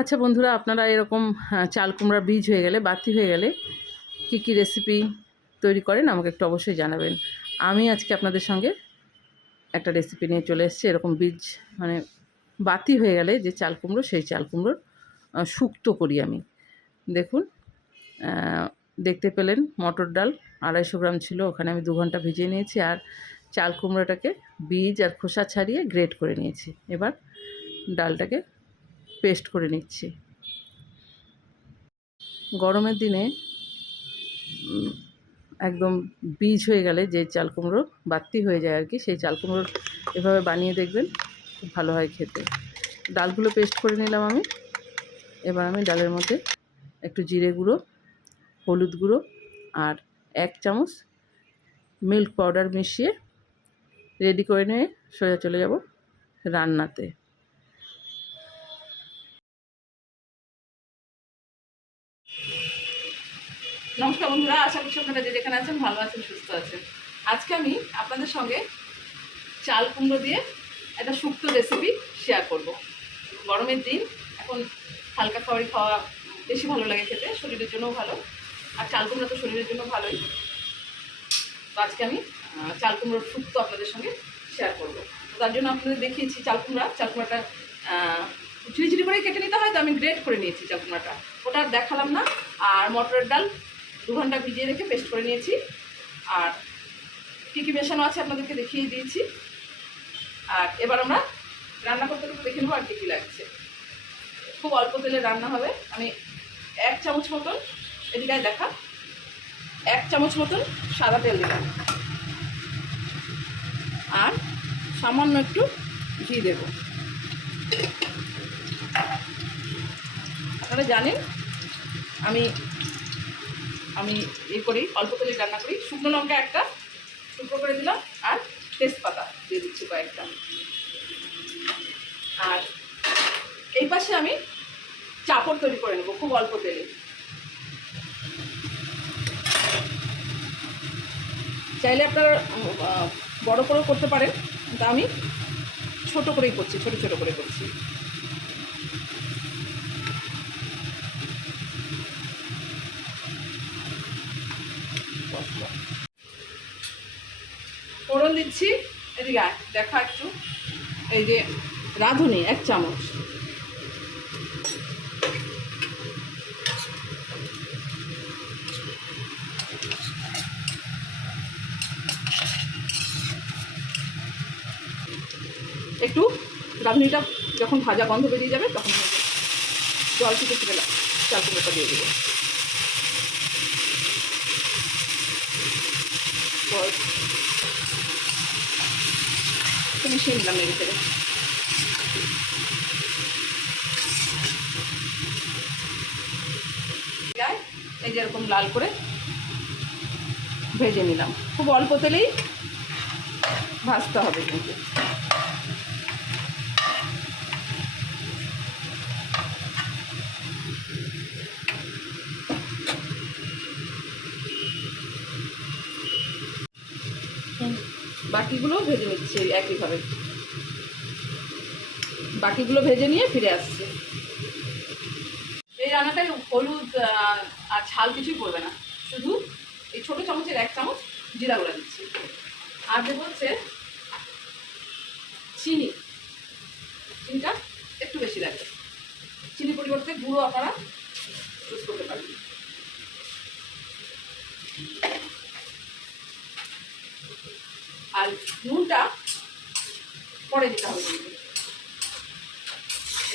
আচ্ছা বন্ধুরা, আপনারা এরকম চাল কুমড়ার বীজ হয়ে গেলে, বাতি হয়ে গেলে কি কি রেসিপি তৈরি করেন আমাকে একটু অবশ্যই জানাবেন। আমি আজকে আপনাদের সঙ্গে একটা রেসিপি নিয়ে চলে এসেছি, এরকম বীজ মানে বাতি হয়ে গেলে যে চাল কুমড়ো, সেই চাল কুমড়োর শুক্তো করি আমি। দেখুন দেখতে পেলেন মটর ডাল, আড়াইশো গ্রাম ছিল, ওখানে আমি দু ঘণ্টা ভিজিয়ে নিয়েছি আর চাল কুমড়োটাকে বীজ আর খোসা ছাড়িয়ে গ্রেট করে নিয়েছি। এবার ডালটাকে পেস্ট করে নিচ্ছি। গরমের দিনে একদম বীজ হয়ে গেলে যে চাল কুমড়ো বাড়তি হয়ে যায় আর কি, সেই চাল কুমড়োর এভাবে বানিয়ে দেখবেন খুব ভালো হয় খেতে। ডালগুলো পেস্ট করে নিলাম আমি। এবার আমি ডালের মধ্যে একটু জিরে গুঁড়ো, হলুদ গুঁড়ো আর এক চামচ মিল্ক পাউডার মিশিয়ে রেডি করে নিয়ে সোজা চলে যাব রান্নাতে। নমস্কার বন্ধুরা, আশা করছি আপনারা যে যেখানে আছেন ভালো আছেন, সুস্থ আছেন। আজকে আমি আপনাদের সঙ্গে চাল কুমড়ো দিয়ে একটা শুক্তো রেসিপি শেয়ার করব। গরমের দিন, এখন হালকা খাবারই খাওয়া বেশি ভালো লাগে খেতে, শরীরের জন্যও ভালো। আর চাল কুমড়ো তো শরীরের জন্য ভালোই। তো আজকে আমি চাল কুমড়োর শুক্তো আপনাদের সঙ্গে শেয়ার করব। তো তার জন্য আপনাদের দেখিয়েছি চাল কুমড়া। চাল কুমড়াটা ঝিরি ঝিরি করে কেটে নিতে হয়, তো আমি গ্রেট করে নিয়েছি চাল কুমড়াটা। ওটা দেখালাম না। আর মটরের ডাল দু ঘণ্টা ভিজিয়ে রেখে পেস্ট করে নিয়েছি। আর কী কী মেশানো আছে আপনাদেরকে দেখিয়ে দিয়েছি। আর এবার আমরা রান্না করতে করতে দেখে নেব আর কী কী লাগছে। খুব অল্প তেলে রান্না হবে। আমি এক চামচ মতন এদিকে দেখা। এক চামচ মতন সাদা তেল দিলাম। আর সামান্য একটু ঘি দেব। আপনারা জানেন, আমি আমি এ করি, অল্প তেলে রান্না করি। শুকনো লঙ্কা একটা, শুকনো করে দিলাম, আর তেজপাতা দিয়ে দিচ্ছি কয়েকটা। আর এই পাশে আমি চাপড় তৈরি করে নেব, খুব অল্প তেলে। চাইলে আপনারা বড় করেও করতে পারেন তা আমি ছোট করেই করছি, ছোট ছোট করে করছি। দিচ্ছি। এদিকে দেখা একটু। এই যে রাঁধুনি, এক চামচ। একটু, রাঁধুনিটা যখন ভাজা গন্ধ বেরিয়ে যাবে, তখন জল থেকে তুলে চাল কুমড়োটা দিয়ে দেবো। মিশিয়ে নিলাম এর ভিতরে। এই যেরকম লাল করে ভেজে নিলাম। খুব অল্প তেলেই ভাজতে হবে কিন্তু। বাকিগুলো ভেজে নিচ্ছি একইভাবে। বাকিগুলো ভেজে নিয়ে ফিরে আসছি। এই রান্নাটায় হলুদ আর ঝাল কিছুই পড়বে না। শুধু এই ছোটো চামচের এক চামচ জিরা গুঁড়া দিচ্ছি। আর দেবো হচ্ছে চিনি। চিনিটা একটু বেশি লাগে চিনি পরিবর্তে গুঁড়ো আপনারা ইউজ করতে পারেন আর নুনটা পরে দিতে হবে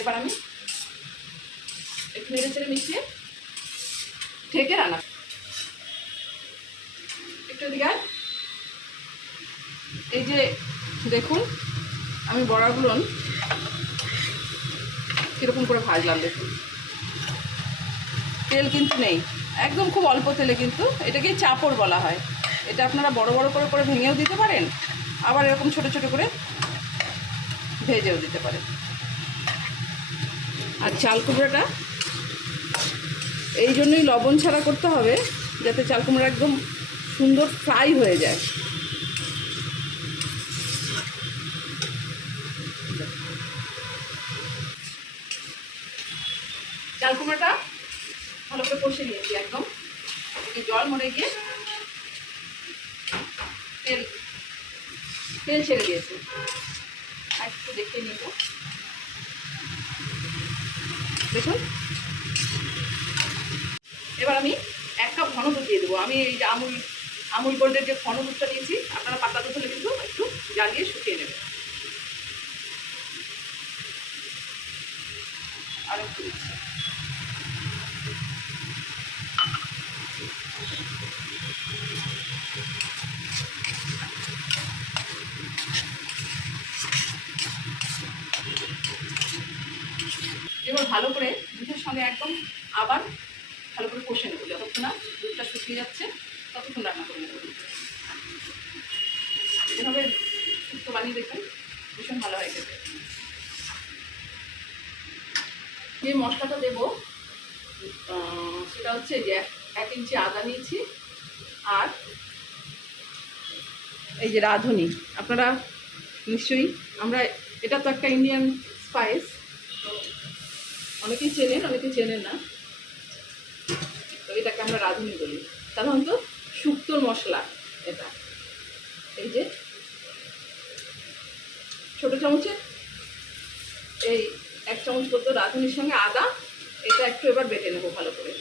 এবার আমি একটু নেড়ে চেড়ে মিশিয়ে ঢেকে রান্না একটু আয়। এই যে দেখুন, আমি বড়াগুলো কীরকম করে ভাজলাম দেখুন। তেল কিন্তু নেই, একদম খুব অল্প তেলে কিন্তু এটাকে চাপড় বলা হয়। এটা আপনারা বড় বড় করে করে ভেঙেও দিতে পারেন, আবার এরকম ছোট ছোট করে ভেজেও দিতে পারেন। আর চাল কুমড়াটা, এই জন্যই লবণ ছাড়া করতে হবে, যাতে চাল কুমড়ো একদম সুন্দর ফ্রাই হয়ে যায়। চাল কুমড়াটা ভালো করে কষে নিয়েছি একদম। জল মরে গিয়ে তেল তেল ছেড়ে দিয়েছে। আর একটু দেখে নিব। দেখুন। এবার আমি এক কাপ ঘন দুধ দিয়ে দেবো। আমি এই যে আমুল আমুল গোল্ডের যে ঘন দুধটা দিয়েছি, আপনারা পাতা দুধ হলে কিন্তু একটু জ্বালিয়ে শুকিয়ে নেবেন আর একটু দিচ্ছি এবার ভালো করে দুধের সঙ্গে একদম আবার ভালো করে কষে নেব। যতক্ষণ না দুধটা শুকিয়ে যাচ্ছে, ততক্ষণ রান্না করে নেব। এভাবে শুক্তো বানিয়ে দেখবেন, ভীষণ ভালো হয়ে গেছে যে মশলাটা দেবো সেটা হচ্ছে যে এক- ইঞ্চি আদা নিয়েছি আর এই যে রাঁধুনি। আপনারা নিশ্চয়ই, আমরা, এটা তো একটা ইন্ডিয়ান স্পাইস অনেকেই চেনেন অনেকেই চেনেন না। তো এটাকে আমরা রাঁধুনি বলি। সাধারণত শুক্তোর মশলা এটা। এই যে ছোটো চামচে এই এক চামচ করতো রাঁধুনির সঙ্গে আদা, এটা একটু এবার বেটে নেব ভালো করে।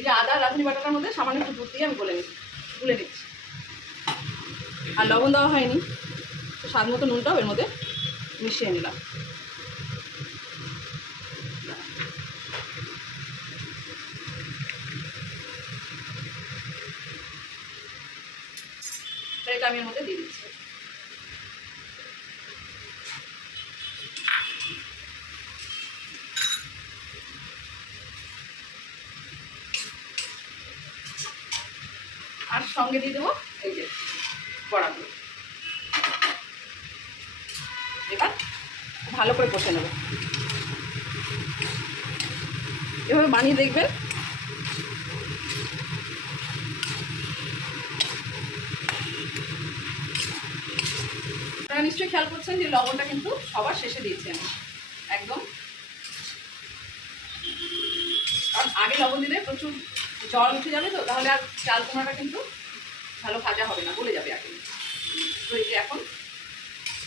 এই যে আদা, রাঁধুনি বাটাটার মধ্যে সামান্য একটু দুধ দিয়ে আমি গলে নিচ্ছি, গুলে নিচ্ছি। আর লবণ দেওয়া হয়নি, তো স্বাদ মতো নুনটাও এর মধ্যে মিশিয়ে নিলাম। এটা আমি এর মধ্যে দিয়ে দিচ্ছি আর সঙ্গে দিয়ে দেবো। এই যে, বড়াগুলো। এবার ভালো করে কষে নেব। এভাবে বানিয়ে দেখবেন আপনারা নিশ্চয়ই খেয়াল করছেন যে লবণটা কিন্তু সবার শেষে দিয়েছি আমি। একদম। কারণ আগে লবণ দিলে প্রচুর জল উঠে যাবে তো, তাহলে আর চাল কোনাটা কিন্তু ভালো ভাজা হবে না, গলে যাবে আগে তো এই যে এখন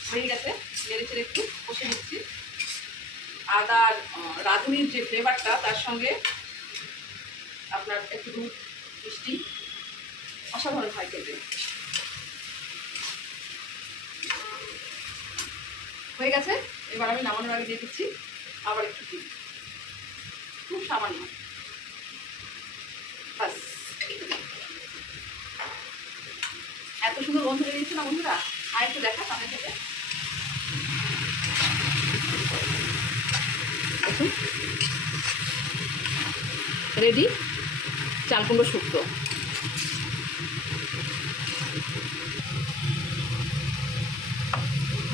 হয়ে গেছে, নেড়ে চেড়ে একটু কষে নিচ্ছি। আদার রাঁধুনির যে ফ্লেভারটা তার সঙ্গে আপনার একটু দুধ, মিষ্টি, অসাধারণ হয় খেতে। হয়ে গেছে, এবার আমি নামানোর আগে দিয়ে দিচ্ছি আবার একটু খুব সামান্য। না বন্ধুরা? আর একটু দেখা সামনে থেকে রেডি? চাল কুমড়ো শুক্তো।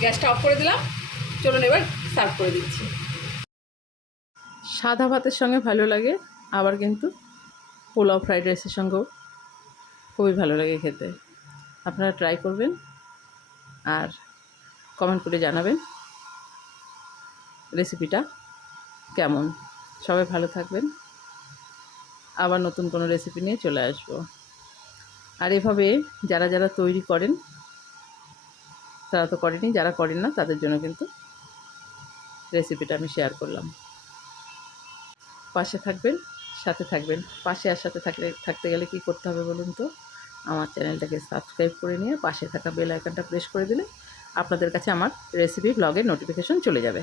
গ্যাসটা অফ করে দিলাম। চলুন এবার সার্ভ করে দিচ্ছি। সাদা ভাতের সঙ্গে ভালো লাগে, আবার কিন্তু পোলাও ফ্রাইড রাইসের সঙ্গেও খুবই ভালো লাগে খেতে। আপনারা ট্রাই করবেন আর কমেন্ট করে জানাবেন রেসিপিটা কেমন? সবাই ভালো থাকবেন। আবার নতুন কোনো রেসিপি নিয়ে চলে আসব। আর এভাবে যারা যারা তৈরি করেন, তারা তো করেনি, যারা করেন না, তাদের জন্য কিন্তু রেসিপিটা আমি শেয়ার করলাম। পাশে থাকবেন, সাথে থাকবেন। পাশে আর সাথে থাকলে, থাকতে গেলে কি করতে হবে বলুন তো? আমার চ্যানেলটাকে সাবস্ক্রাইব করে নিয়ে পাশে থাকা বেল আইকনটা প্রেস করে দিলে আপনাদের কাছে আমার রেসিপি ব্লগের নোটিফিকেশন চলে যাবে।